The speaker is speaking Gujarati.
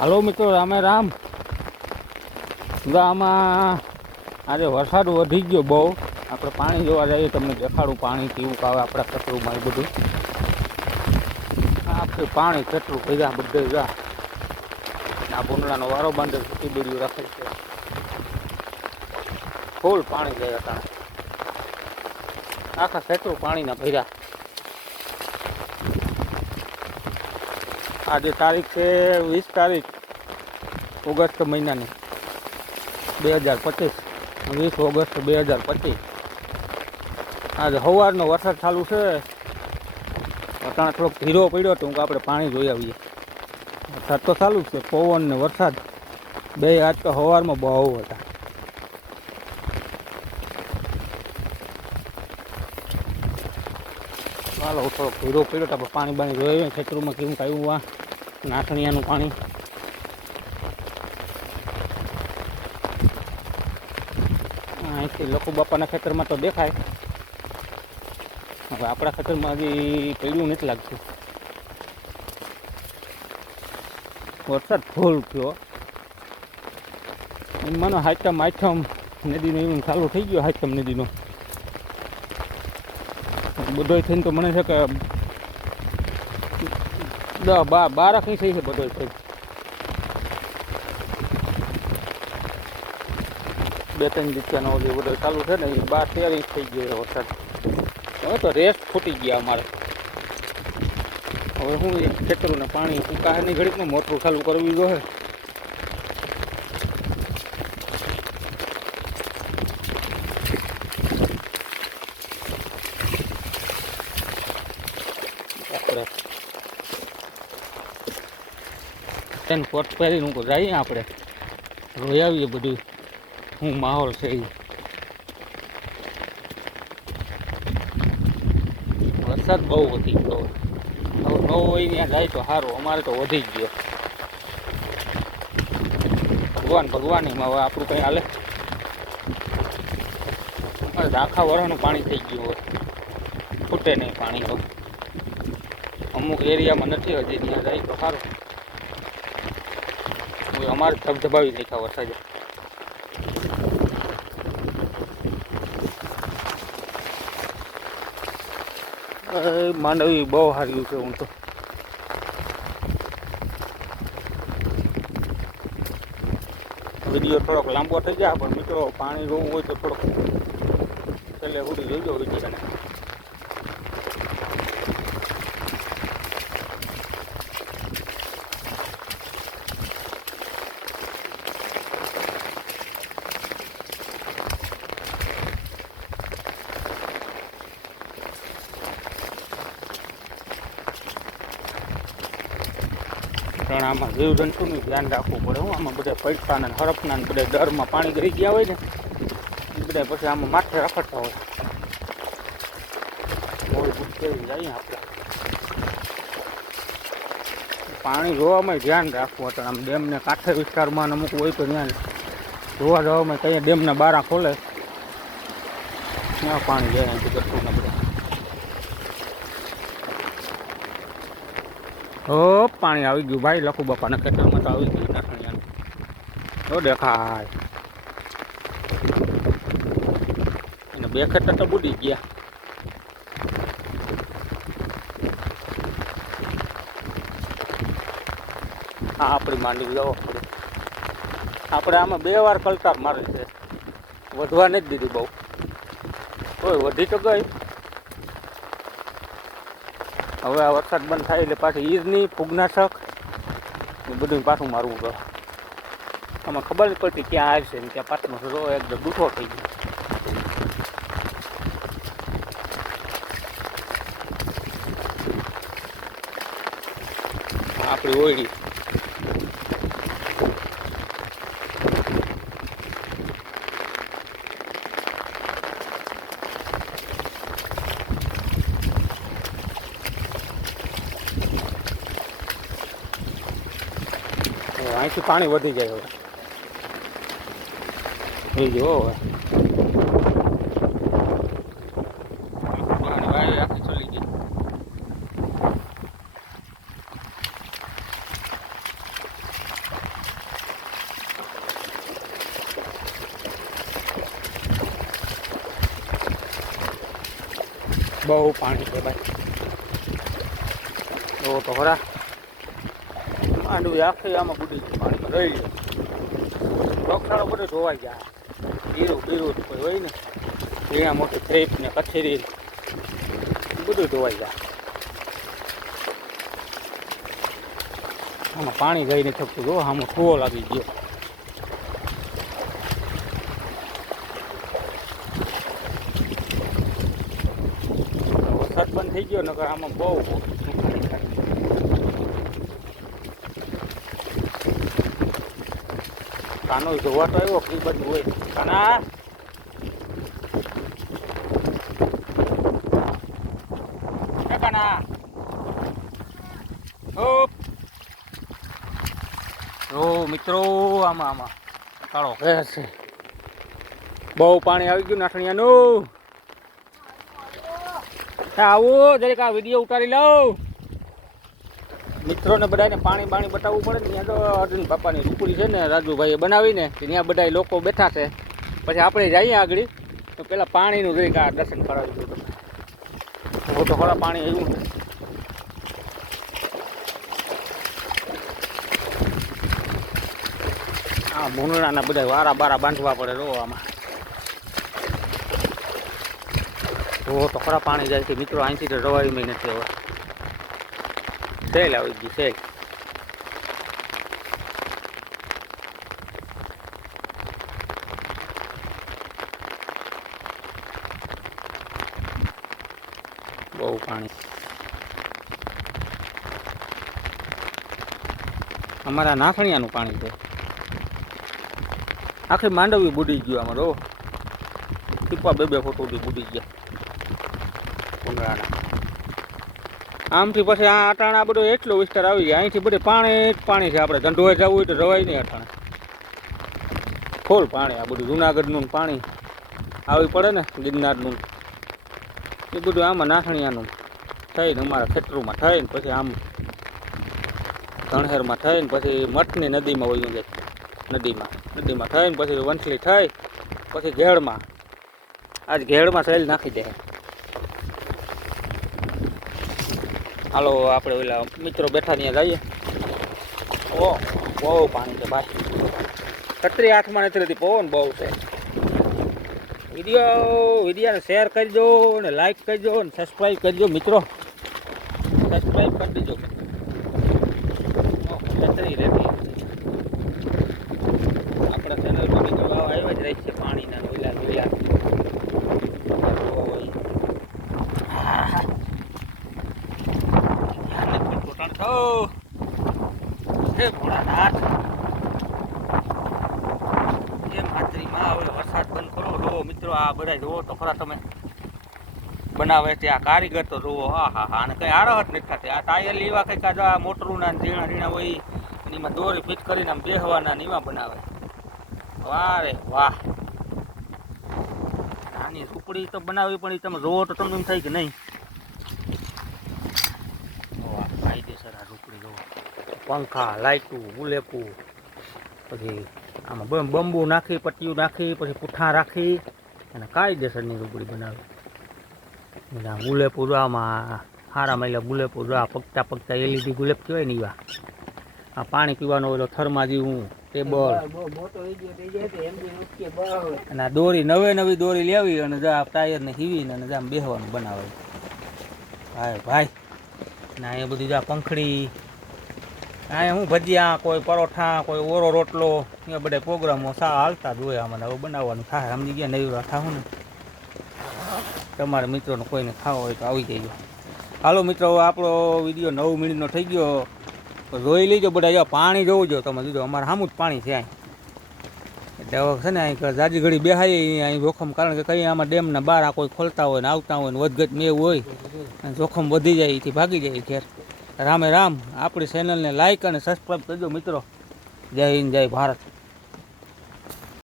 હાલો મિત્રો, રામે રામ. આમાં આજે વરસાદ વધી ગયો બહુ. આપણે પાણી જોવા જઈએ, તમને દેખાડું પાણી કેવું આવે આપણા ખેતરોમાં. એ બધું આપણે પાણી કેટલું ભર્યા બધે જા. આ ભૂંડલાનો વારો બાંધે સુકી બીડીઓ રાખે છે. ફૂલ પાણી જાય હતા, આખા ખેતરો પાણીના ભર્યા. આજે તારીખ છે 20 તારીખ ઓગસ્ટ મહિનાની 2025, 20 ઓગસ્ટ 2025. આજે સવારનો વરસાદ ચાલુ છે. અટાણે થોડોક ધીરો પડ્યો તો આપણે પાણી જોઈ આવીએ. વરસાદ તો ચાલુ છે, પવન ને વરસાદ બે આજ તો સવારમાં બહુ હતા. ચાલો થોડોક ધીરો પડ્યો તો આપણે પાણી બાણી જોઈ ખેતરોમાં કેવું આવ્યું. આ નાસણિયાનું પાણી. અહીંથી લખુ બાપાના ખેતરમાં તો દેખાય. હવે આપણા ખેતરમાં હજી પડ્યું નથી લાગતું. વરસાદ ફૂલ થયો. એમાંનો હાચમ નદીનો એવું ચાલુ થઈ ગયો. હાચમ નદીનો બધો થઈને તો મને છે કે 10-12 કઈ થઈ છે બધો થઈ. 2-3 દીકરાનો બધો ચાલુ છે ને એ 12-13 ઇંચ થઈ ગયો વરસાદ. હવે તો રેસ્ટ ફૂટી ગયા અમારે. હવે હું ખેતરોને પાણી સુકાની ઘડીકમાં મોટરું ચાલુ કરવી જોઈએ. આપણે તેને કોટ પહેરીને હું જઈએ, આપણે રોઈ આવીએ બધું હું માહોલ છે. વરસાદ બહુ વધી ગયો. હવે ન હોય ત્યાં જાય તો સારું. અમારે તો વધી ગયો. ભગવાન એમાં હવે આપણું કંઈ હાલે. અમારે આખા વરાનું પાણી થઈ ગયું હોય, ફૂટે નહીં પાણી. હવે અમુક એરિયામાં નથી હજી, ત્યાં જાય તો સારું. અમારે ધબધબાવી નાખ્યા વરસાદે. માંડવી બહુ સારી છે. હું તો વિડીયો થોડોક લાંબો થઈ ગયા, પણ મિત્રો પાણી જોવું હોય તો થોડોક છેલ્લે સુધી જોઈજો વિડીયોને. પણ આમાં જીવજંતુનું ધ્યાન રાખવું પડે. હું આમાં બધા પડકાના ને હરફના ને બધા દરમાં પાણી ગરી ગયા હોય ને એ બધા પછી આમાં માથે રખડતા હોય. મોડી મુશ્કેલી જઈએ આપણે. પાણી જોવામાં ધ્યાન રાખવું હતું. આમ ડેમને કાંઠે વિસ્તારમાં અમુક હોય તો ત્યાં જોવા જવામાં કંઈ ડેમના બારા ખોલે ત્યાં પાણી જાય. અહીંથી ગટરું ને બધા પાણી આવી ગયું ભાઈ. લખુ બાપાના ખેતરમાં તો આવી ગયું નાખણિયાનું. તો દેખાય. અને 2 ખેતર તો બુડી ગયા. હા, આપણી માંડવી જવો પડે. આપણે આમાં 2 વાર કલટાર મારે છે. વધવા નથી દીધી બહુ. કોઈ વધી તો ગઈ. હવે આ વરસાદ બંધ થાય એટલે પાછી ઈરની ફૂગનાશક બધું પાછું મારવું ગયો. આમાં ખબર જ પડતી ક્યાં આવશે ને ત્યાં પાછળ રો એકદમ દૂઠો થઈ ગયો. આપણી ઓયડી અહીંથી પાણી વધી જાય. હવે એ જો હવે પાણી વાય આખી ચલી ગઈ. બહુ પાણી છે ભાઈ. જો તો ખરા માંડવી આખી આમાં બુડી ગઈ પાણીમાં રહી ગયો. રોગચાળો બધો ધોવાઈ જાય. બીરું કોઈ હોય ને ઝીણા મોટી ક્રેપ ને કચેરી બધું ધોવાઈ જાય. આમાં પાણી જઈ નથી શકતું. જો આમાં કૂવો લાગી ગયો. વરસાદ બંધ થઈ ગયો નકર આમાં બહુ નુકસાની થાય. કાનો જોવા તો આવ્યો કઈ બધું હોય. કાના કાના ઓ મિત્રો આમાં કાળો ઘેર છે. બહુ પાણી આવી ગયું નાઠણિયાનું. આવો જરીક આ વિડીયો ઉતારી લઉં. મિત્રોને બધાને પાણી બતાવવું પડે ને. ત્યાં તો અર્જુન બાપાની રૂપડી છે ને રાજુભાઈએ બનાવીને ત્યાં બધા લોકો બેઠા છે. પછી આપણે જઈએ આગળ તો પેલા પાણીનું જરીક આ દર્શન કરાવી દઉં તમને. હું તો ખરા પાણી આવ્યું ને. હા ભૂંગળાના બધા વારા બારા બાંધવા પડે. રો આમાં તો ખરા પાણી જાય છે મિત્રો. અહીંથી તો રવાઈ મહિને નથી હવે. સેલ આવી ગઈ સેલ. બહુ પાણી. અમારા નાખણિયાનું પાણી છે. આખી માંડવી બુડી ગયું અમારો. ટીપા 2 ફૂટ સુધી બુડી ગયા ભૂંગળાના. આમથી પછી આ અટાણા બધો એટલો વિસ્તાર આવી જાય. અહીંથી બધે પાણી છે. આપણે ધંધોએ જવું હોય તો રવાય નહીં. અટાણે ફૂલ પાણી. આ બધું જુનાગઢનું પાણી આવી પડે ને ગિરનારનું એ બધું આમાં નાખણિયાનું થઈને અમારા ખેતરોમાં થઈને પછી આમ ધણહેરમાં થઈને પછી મઠની નદીમાં વયું જાય. નદીમાં થઈને પછી વંથલી થઈ પછી ઘેડમાં. આજ ઘેડમાં સેલ નાખી દે. હાલો આપણે ઓલા મિત્રો બેઠા ત્યાં જઈએ. ઓ બહુ પાણી છે ભાઈ. છત્રી હાથમાં નથી રહેતી. પવન બહુ છે. વિડીયોને શેર કરજો ને લાઈક કરજો ને સબસ્ક્રાઈબ કરજો મિત્રો. સબસ્ક્રાઈબ કરી દેજો. છત્રી રહેતી આપણા ચેનલમાં બીજો આવ્યા જ રહી છે. પાણીના લીલા હે ભોળાનાથ એમ ખાતરીમાં હવે વરસાદ બંધ કરો. લો મિત્રો આ બધા જુઓ તો ખરા તમે બનાવે છે. આ કારીગર તો જુઓ. હા અને કંઈ આરહટ નથી થતી. આ ટાયર લેવા કંઈક આ મોટરુંના ઝીણા હોય એમાં દોરી ફિટ કરીને આમ બેહવાના ને એમાં બનાવે. વાહ રે વાહ. આની ઝૂંપડી તો બનાવી પણ એ તમે જોવો તો તમને એમ થાય કે નહીં. કાયદેસર આ ઝૂંપડી જોવો. પંખા લાઇટું ગુલેપું પછી આમાં બંબુ નાખી પટ્ટીઓ નાખી પછી પૂઠા રાખી અને કાયદેસરની ઝૂંપડી બનાવી. ગુલેપું જો આમાં હારા માયલા ગુલેપું જો આ પગતા LED ગુલેપ કહેવાય ને એવા. આ પાણી પીવાનો ઓલો થર્મા જેવું ટેબલ અને આ દોરી નવી દોરી લેવી અને જા ટાયરને હીવીને અને જામ બેહવાનું બનાવે. ભાઈ ને અહીંયા બધું જા પંખડી. અહીંયા હું ભજીયા કોઈ પરોઠા કોઈ ઓરો રોટલો એ બધા પ્રોગ્રામો હાલતા જ હોય. આમાં હવે બનાવવાનું થાય. સમજી ગયા નવી થાવું ને. તમારા મિત્રોને કોઈને ખાવો હોય તો આવી જજો. હાલો મિત્રો આપણો વિડીયો 9 મિનિટનો થઈ ગયો. તો જોઈ લેજો બધા. જો પાણી જોવું જો તમે જોજો. અમારે સામું જ પાણી છે અહીં. એટલે હવે છે ને અહીં જાજી ઘડી બેહાઈ અહીં જોખમ. કારણ કે કંઈ આમાં ડેમના બાર કોઈ ખોલતા હોય ને આવતા હોય ને વધઘટ ને એવું હોય અને જોખમ વધી જાય એથી ભાગી જાય ઘેર. રામે રામ. આપણી ચેનલને લાઈક અને સબસ્ક્રાઈબ કરજો મિત્રો. જય હિન્દ જય ભારત.